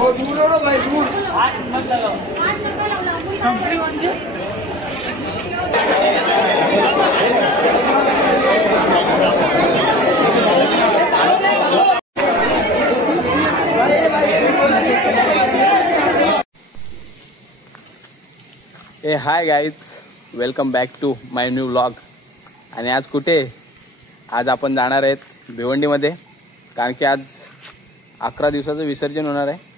A hi guys, welcome back to my new vlog. आणि आज कुठे? आज आपण जाणार आहेत भिवंडीमध्ये, कारण की आज 11 दिवसाचं विसर्जन होणार आहे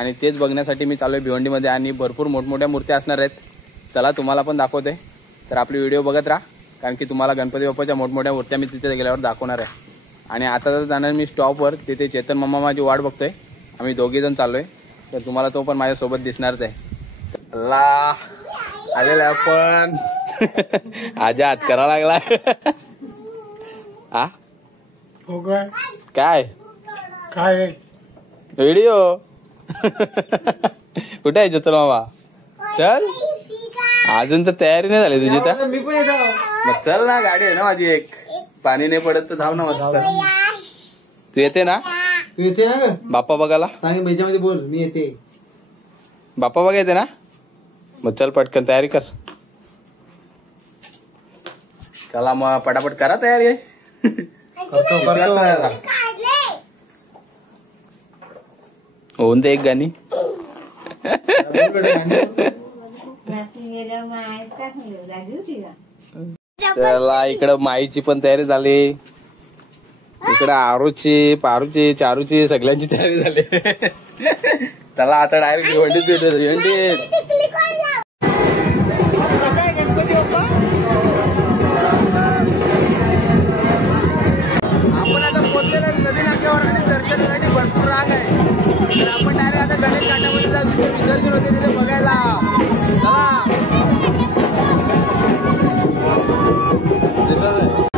आणि तेच बघण्यासाठी मी चालू आहे भिवंडीमध्ये. आणि भरपूर मोठमोठ्या मूर्त्या असणार आहेत. चला तुम्हाला पण दाखवते, तर आपली व्हिडिओ बघत राहा, कारण की तुम्हाला गणपती बाप्पाच्या मोठमोठ्या मूर्त्या मी तिथे गेल्यावर दाखवणार आहे. आणि आता तर जाणार मी स्टॉपवर, तिथे चेतन मामा माझी वाट बघतोय. आम्ही दोघेजण चाललो आहे, तर तुम्हाला तो पण माझ्यासोबत दिसणारच आहे. अल्ला आलेला आपण आजा हात करा लागला. आ काय काय व्हिडिओ कुठे आहे जतन मामा? चल, अजून तर तयारी नाही झाली तुझी. तर मी पण येतो. मग चल ना, गाडी आहे ना माझी एक. पाणी नाही पडत तर धाव ना मस्त. तू येते ना? तू येते ना बाप्पा बघायला? सांग मध्ये बोल, मी येते. बाप्पा बघा येते ना? मग चल पटकन तयारी कर. चला मग पटापट करा तयारी. होऊन दे एक गाणी. चला, इकडं माईची पण तयारी झाली, इकडं आरूची, पारूची, चारूची, सगळ्यांची तयारी झाली. चला आता डायरेक्ट भिवंडीत भेटू. भिवंडीत आपण आता पोहोचलेलो नदी नाक्यावर आणि दर्शनासाठी भरपूर राग आहे. तर आपण डायरेक्ट आता गणेश घाटामध्ये जाऊ, तिथे विसर्जन होते तिथे बघायला. चला दिसत आहे.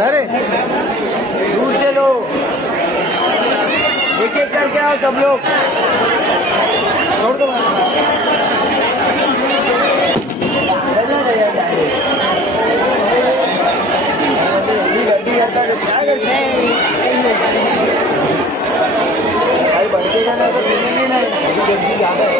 अरे दूर से लो, एक एक करके आओ सब लोग, छोड़ दो गड्डी करता है क्या करते हैं भाई, बढ़ते जाना तो सुनेंगे नहीं, गड्डी ज्यादा है।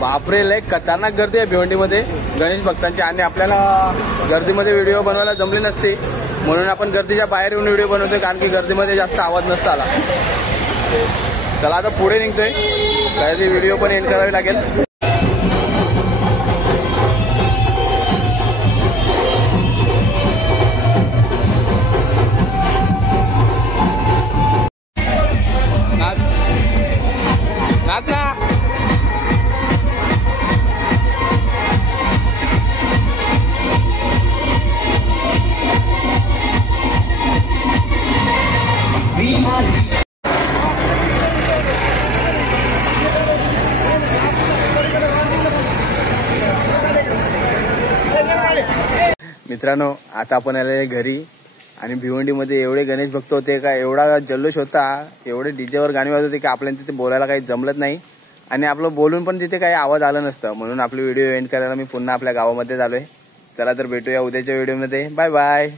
बापरे, लय खतरनाक गर्दी आहे भिवंडीमध्ये गणेश भक्तांची, आणि आपल्याला गर्दीमध्ये व्हिडिओ बनवायला जमले नसते म्हणून आपण गर्दीच्या बाहेर येऊन व्हिडिओ बनवतोय, कारण की गर्दीमध्ये जास्त आवाज नसता आला. चला आता पुढे निघतोय, काही व्हिडिओ पण एंड करावी लागेल. मित्रांनो, आता आपण आलेले घरी, आणि भिवंडीमध्ये एवढे गणेश भक्त होते का, एवढा जल्लोष होता, एवढे डीजेवर गाणी वाजत होते की आपल्याला तिथे बोलायला काही जमलत नाही, आणि आपलं बोलून पण तिथे काही आवाज आला नसतं, म्हणून आपली व्हिडिओ एंड करायला मी पुन्हा आपल्या गावामध्ये आलोय. चला तर भेटूया उद्याच्या व्हिडिओमध्ये. Bye bye.